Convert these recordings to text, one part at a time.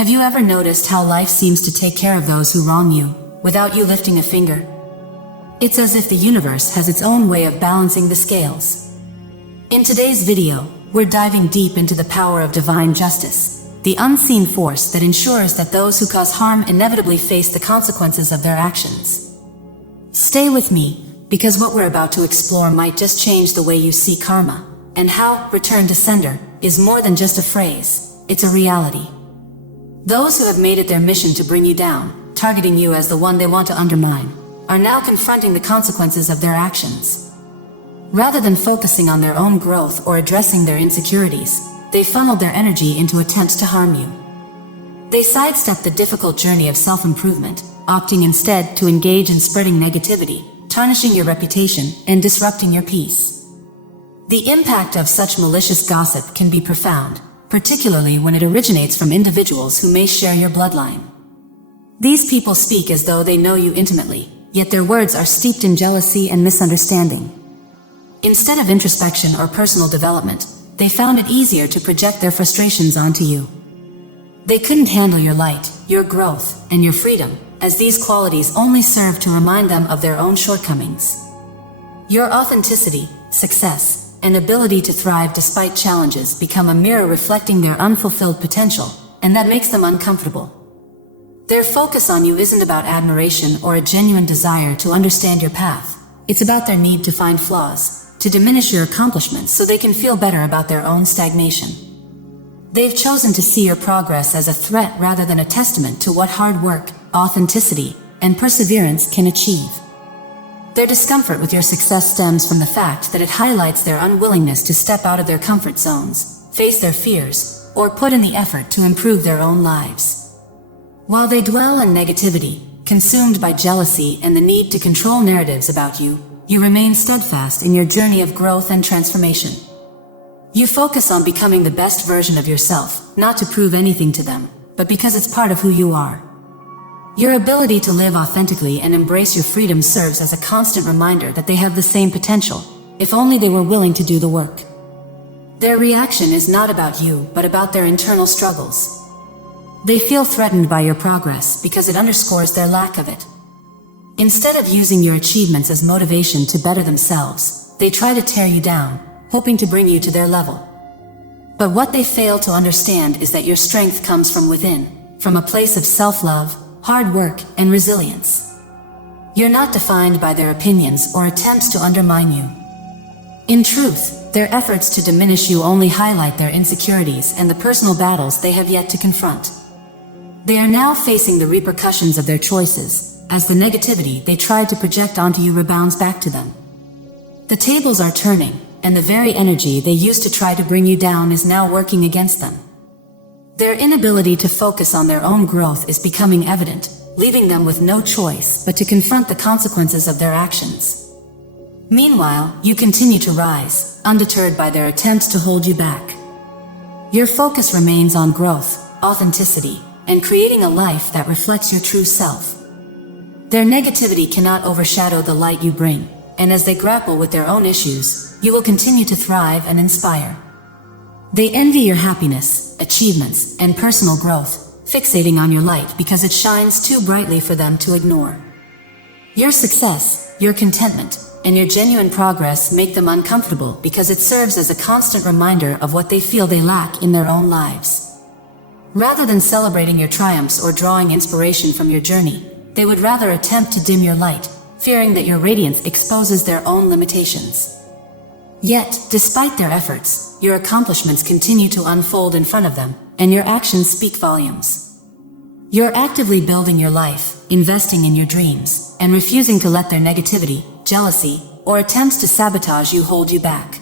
Have you ever noticed how life seems to take care of those who wrong you, without you lifting a finger? It's as if the universe has its own way of balancing the scales. In today's video, we're diving deep into the power of divine justice, the unseen force that ensures that those who cause harm inevitably face the consequences of their actions. Stay with me, because what we're about to explore might just change the way you see karma, and how return to sender is more than just a phrase, it's a reality. Those who have made it their mission to bring you down, targeting you as the one they want to undermine, are now confronting the consequences of their actions. Rather than focusing on their own growth or addressing their insecurities, they funneled their energy into attempts to harm you. They sidestepped the difficult journey of self-improvement, opting instead to engage in spreading negativity, tarnishing your reputation, and disrupting your peace. The impact of such malicious gossip can be profound, particularly when it originates from individuals who may share your bloodline. These people speak as though they know you intimately, yet their words are steeped in jealousy and misunderstanding. Instead of introspection or personal development, they found it easier to project their frustrations onto you. They couldn't handle your light, your growth, and your freedom, as these qualities only serve to remind them of their own shortcomings. Your authenticity, success, and ability to thrive despite challenges become a mirror reflecting their unfulfilled potential, and that makes them uncomfortable. Their focus on you isn't about admiration or a genuine desire to understand your path. It's about their need to find flaws, to diminish your accomplishments so they can feel better about their own stagnation. They've chosen to see your progress as a threat rather than a testament to what hard work, authenticity, and perseverance can achieve. Their discomfort with your success stems from the fact that it highlights their unwillingness to step out of their comfort zones, face their fears, or put in the effort to improve their own lives. While they dwell in negativity, consumed by jealousy and the need to control narratives about you, you remain steadfast in your journey of growth and transformation. You focus on becoming the best version of yourself, not to prove anything to them, but because it's part of who you are. Your ability to live authentically and embrace your freedom serves as a constant reminder that they have the same potential, if only they were willing to do the work. Their reaction is not about you, but about their internal struggles. They feel threatened by your progress because it underscores their lack of it. Instead of using your achievements as motivation to better themselves, they try to tear you down, hoping to bring you to their level. But what they fail to understand is that your strength comes from within, from a place of self-love, hard work, and resilience. You're not defined by their opinions or attempts to undermine you. In truth, their efforts to diminish you only highlight their insecurities and the personal battles they have yet to confront. They are now facing the repercussions of their choices, as the negativity they tried to project onto you rebounds back to them. The tables are turning, and the very energy they used to try to bring you down is now working against them. Their inability to focus on their own growth is becoming evident, leaving them with no choice but to confront the consequences of their actions. Meanwhile, you continue to rise, undeterred by their attempts to hold you back. Your focus remains on growth, authenticity, and creating a life that reflects your true self. Their negativity cannot overshadow the light you bring, and as they grapple with their own issues, you will continue to thrive and inspire. They envy your happiness, achievements, and personal growth, fixating on your light because it shines too brightly for them to ignore. Your success, your contentment, and your genuine progress make them uncomfortable because it serves as a constant reminder of what they feel they lack in their own lives. Rather than celebrating your triumphs or drawing inspiration from your journey, they would rather attempt to dim your light, fearing that your radiance exposes their own limitations. Yet, despite their efforts, your accomplishments continue to unfold in front of them, and your actions speak volumes. You're actively building your life, investing in your dreams, and refusing to let their negativity, jealousy, or attempts to sabotage you hold you back.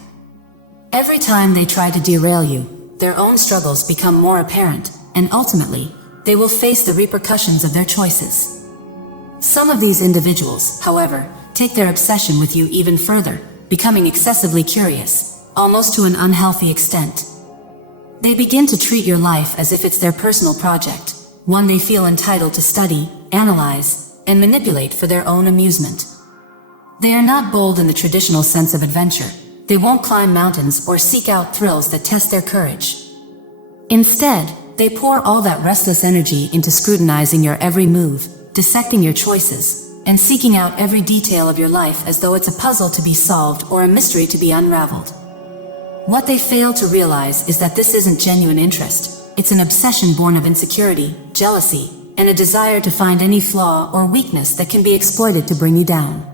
Every time they try to derail you, their own struggles become more apparent, and ultimately, they will face the repercussions of their choices. Some of these individuals, however, take their obsession with you even further, becoming excessively curious, almost to an unhealthy extent. They begin to treat your life as if it's their personal project, one they feel entitled to study, analyze, and manipulate for their own amusement. They are not bold in the traditional sense of adventure. They won't climb mountains or seek out thrills that test their courage. Instead, They pour all that restless energy into scrutinizing your every move, dissecting your choices, and seeking out every detail of your life as though it's a puzzle to be solved or a mystery to be unraveled. What they fail to realize is that this isn't genuine interest. It's an obsession born of insecurity, jealousy, and a desire to find any flaw or weakness that can be exploited to bring you down.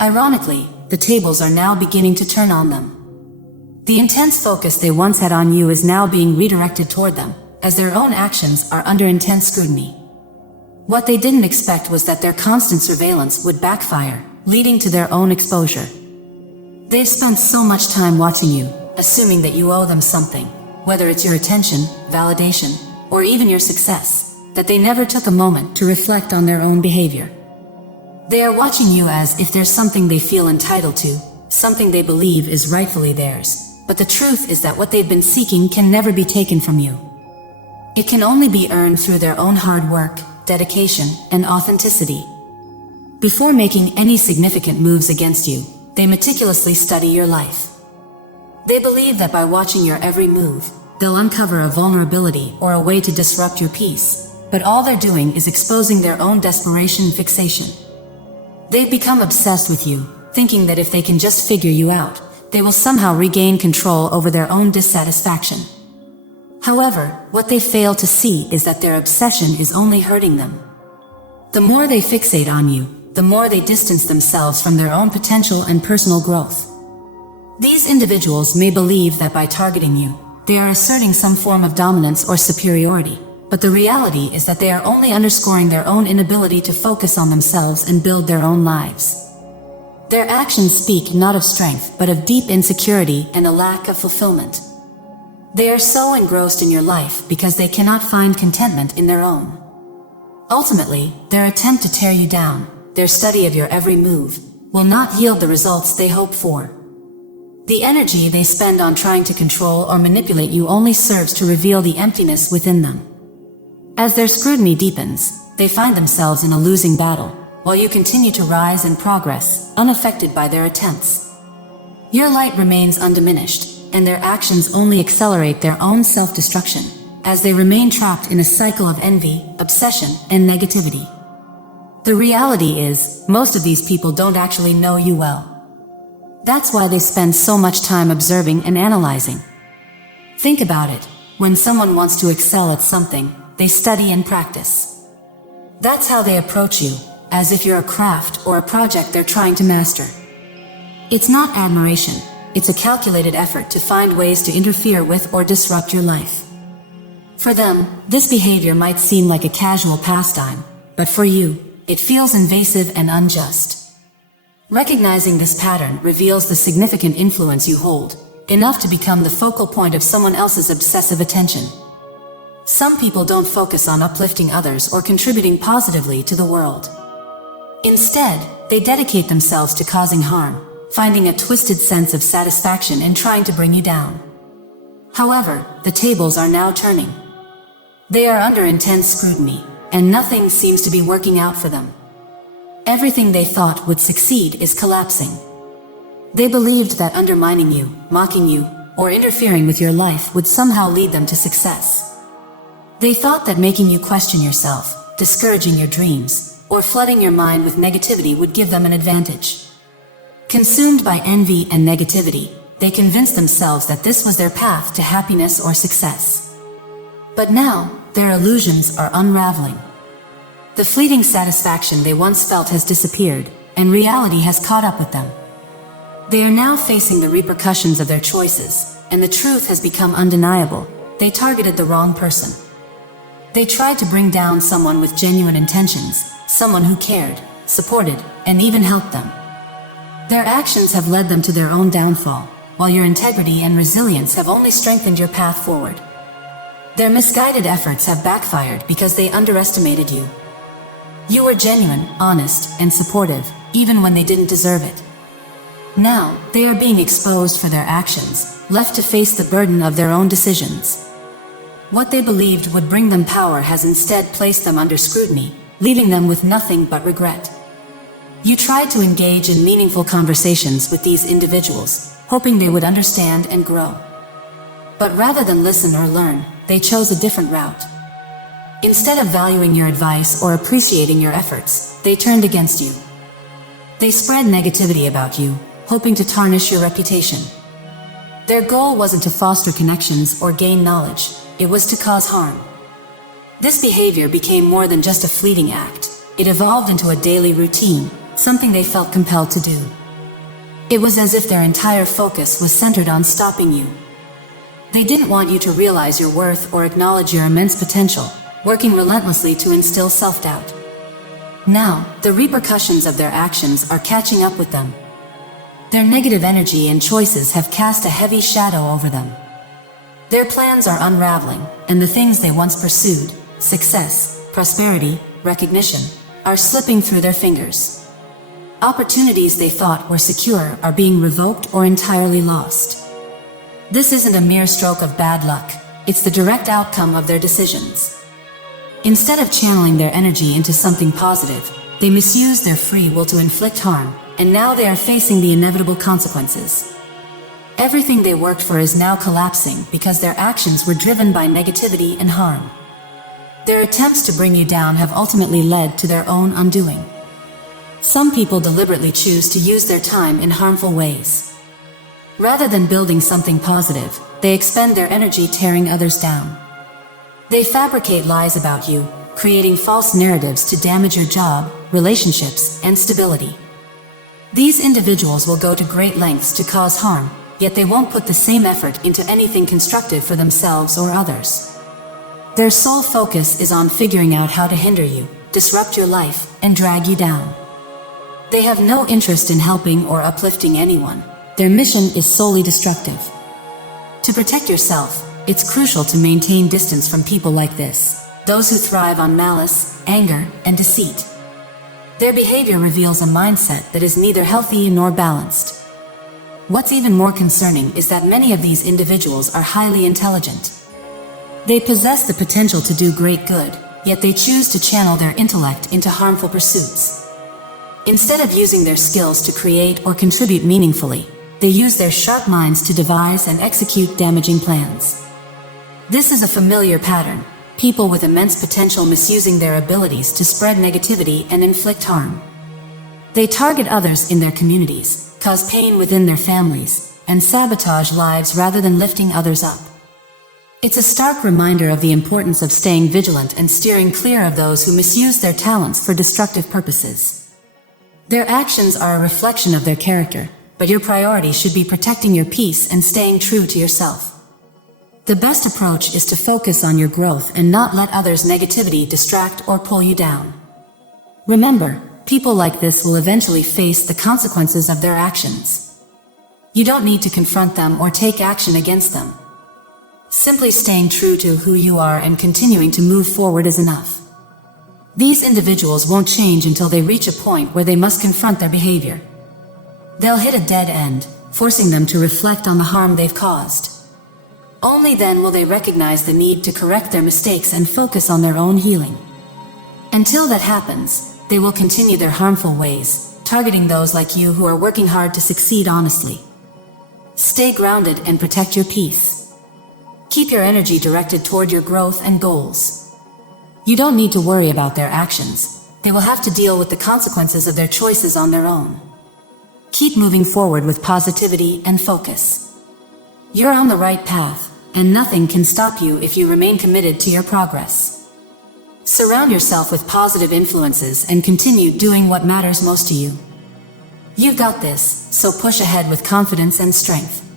Ironically, the tables are now beginning to turn on them. The intense focus they once had on you is now being redirected toward them, as their own actions are under intense scrutiny. What they didn't expect was that their constant surveillance would backfire, leading to their own exposure. They've spent so much time watching you, assuming that you owe them something, whether it's your attention, validation, or even your success, that they never took a moment to reflect on their own behavior. They are watching you as if there's something they feel entitled to, something they believe is rightfully theirs. But the truth is that what they've been seeking can never be taken from you. It can only be earned through their own hard work, dedication, and authenticity. Before making any significant moves against you, they meticulously study your life. They believe that by watching your every move, they'll uncover a vulnerability or a way to disrupt your peace. But all they're doing is exposing their own desperation and fixation. They've become obsessed with you, thinking that if they can just figure you out, they will somehow regain control over their own dissatisfaction. However, what they fail to see is that their obsession is only hurting them. The more they fixate on you, the more they distance themselves from their own potential and personal growth. These individuals may believe that by targeting you, they are asserting some form of dominance or superiority, but the reality is that they are only underscoring their own inability to focus on themselves and build their own lives. Their actions speak not of strength, but of deep insecurity and a lack of fulfillment. They are so engrossed in your life because they cannot find contentment in their own. Ultimately, their attempt to tear you down, their study of your every move, will not yield the results they hope for. The energy they spend on trying to control or manipulate you only serves to reveal the emptiness within them. As their scrutiny deepens, they find themselves in a losing battle, while you continue to rise and progress, unaffected by their attempts. Your light remains undiminished, and their actions only accelerate their own self-destruction, as they remain trapped in a cycle of envy, obsession, and negativity. The reality is, most of these people don't actually know you well. That's why they spend so much time observing and analyzing. Think about it. When someone wants to excel at something, they study and practice. That's how they approach you, as if you're a craft or a project they're trying to master. It's not admiration, it's a calculated effort to find ways to interfere with or disrupt your life. For them, this behavior might seem like a casual pastime, but for you, it feels invasive and unjust. Recognizing this pattern reveals the significant influence you hold, enough to become the focal point of someone else's obsessive attention. Some people don't focus on uplifting others or contributing positively to the world. Instead, they dedicate themselves to causing harm, finding a twisted sense of satisfaction in trying to bring you down. However, the tables are now turning. They are under intense scrutiny, and nothing seems to be working out for them. Everything they thought would succeed is collapsing. They believed that undermining you, mocking you, or interfering with your life would somehow lead them to success. They thought that making you question yourself, discouraging your dreams, or flooding your mind with negativity would give them an advantage. Consumed by envy and negativity, they convinced themselves that this was their path to happiness or success. But now, their illusions are unraveling. The fleeting satisfaction they once felt has disappeared, and reality has caught up with them. They are now facing the repercussions of their choices, and the truth has become undeniable. They targeted the wrong person. They tried to bring down someone with genuine intentions, someone who cared, supported, and even helped them. Their actions have led them to their own downfall, while your integrity and resilience have only strengthened your path forward. Their misguided efforts have backfired because they underestimated you. You were genuine, honest, and supportive, even when they didn't deserve it. Now, they are being exposed for their actions, left to face the burden of their own decisions. What they believed would bring them power has instead placed them under scrutiny, leaving them with nothing but regret. You tried to engage in meaningful conversations with these individuals, hoping they would understand and grow. But rather than listen or learn, they chose a different route. Instead of valuing your advice or appreciating your efforts, they turned against you. They spread negativity about you, hoping to tarnish your reputation. Their goal wasn't to foster connections or gain knowledge, it was to cause harm. This behavior became more than just a fleeting act. It evolved into a daily routine, something they felt compelled to do. It was as if their entire focus was centered on stopping you. They didn't want you to realize your worth or acknowledge your immense potential, working relentlessly to instill self-doubt. Now, the repercussions of their actions are catching up with them. Their negative energy and choices have cast a heavy shadow over them. Their plans are unraveling, and the things they once pursued, success, prosperity, recognition, are slipping through their fingers. Opportunities they thought were secure are being revoked or entirely lost. This isn't a mere stroke of bad luck, it's the direct outcome of their decisions. Instead of channeling their energy into something positive, they misused their free will to inflict harm, and now they are facing the inevitable consequences. Everything they worked for is now collapsing because their actions were driven by negativity and harm. Their attempts to bring you down have ultimately led to their own undoing. Some people deliberately choose to use their time in harmful ways. Rather than building something positive, they expend their energy tearing others down. They fabricate lies about you, creating false narratives to damage your job, relationships, and stability. These individuals will go to great lengths to cause harm, yet they won't put the same effort into anything constructive for themselves or others. Their sole focus is on figuring out how to hinder you, disrupt your life, and drag you down. They have no interest in helping or uplifting anyone. Their mission is solely destructive. To protect yourself, it's crucial to maintain distance from people like this, those who thrive on malice, anger, and deceit. Their behavior reveals a mindset that is neither healthy nor balanced. What's even more concerning is that many of these individuals are highly intelligent. They possess the potential to do great good, yet they choose to channel their intellect into harmful pursuits. Instead of using their skills to create or contribute meaningfully, they use their sharp minds to devise and execute damaging plans. This is a familiar pattern, people with immense potential misusing their abilities to spread negativity and inflict harm. They target others in their communities, cause pain within their families, and sabotage lives rather than lifting others up. It's a stark reminder of the importance of staying vigilant and steering clear of those who misuse their talents for destructive purposes. Their actions are a reflection of their character, but your priority should be protecting your peace and staying true to yourself. The best approach is to focus on your growth and not let others' negativity distract or pull you down. Remember, people like this will eventually face the consequences of their actions. You don't need to confront them or take action against them. Simply staying true to who you are and continuing to move forward is enough. These individuals won't change until they reach a point where they must confront their behavior. They'll hit a dead end, forcing them to reflect on the harm they've caused. Only then will they recognize the need to correct their mistakes and focus on their own healing. Until that happens, they will continue their harmful ways, targeting those like you who are working hard to succeed honestly. Stay grounded and protect your peace. Keep your energy directed toward your growth and goals. You don't need to worry about their actions. They will have to deal with the consequences of their choices on their own. Keep moving forward with positivity and focus. You're on the right path, and nothing can stop you if you remain committed to your progress. Surround yourself with positive influences and continue doing what matters most to you. You've got this, so push ahead with confidence and strength.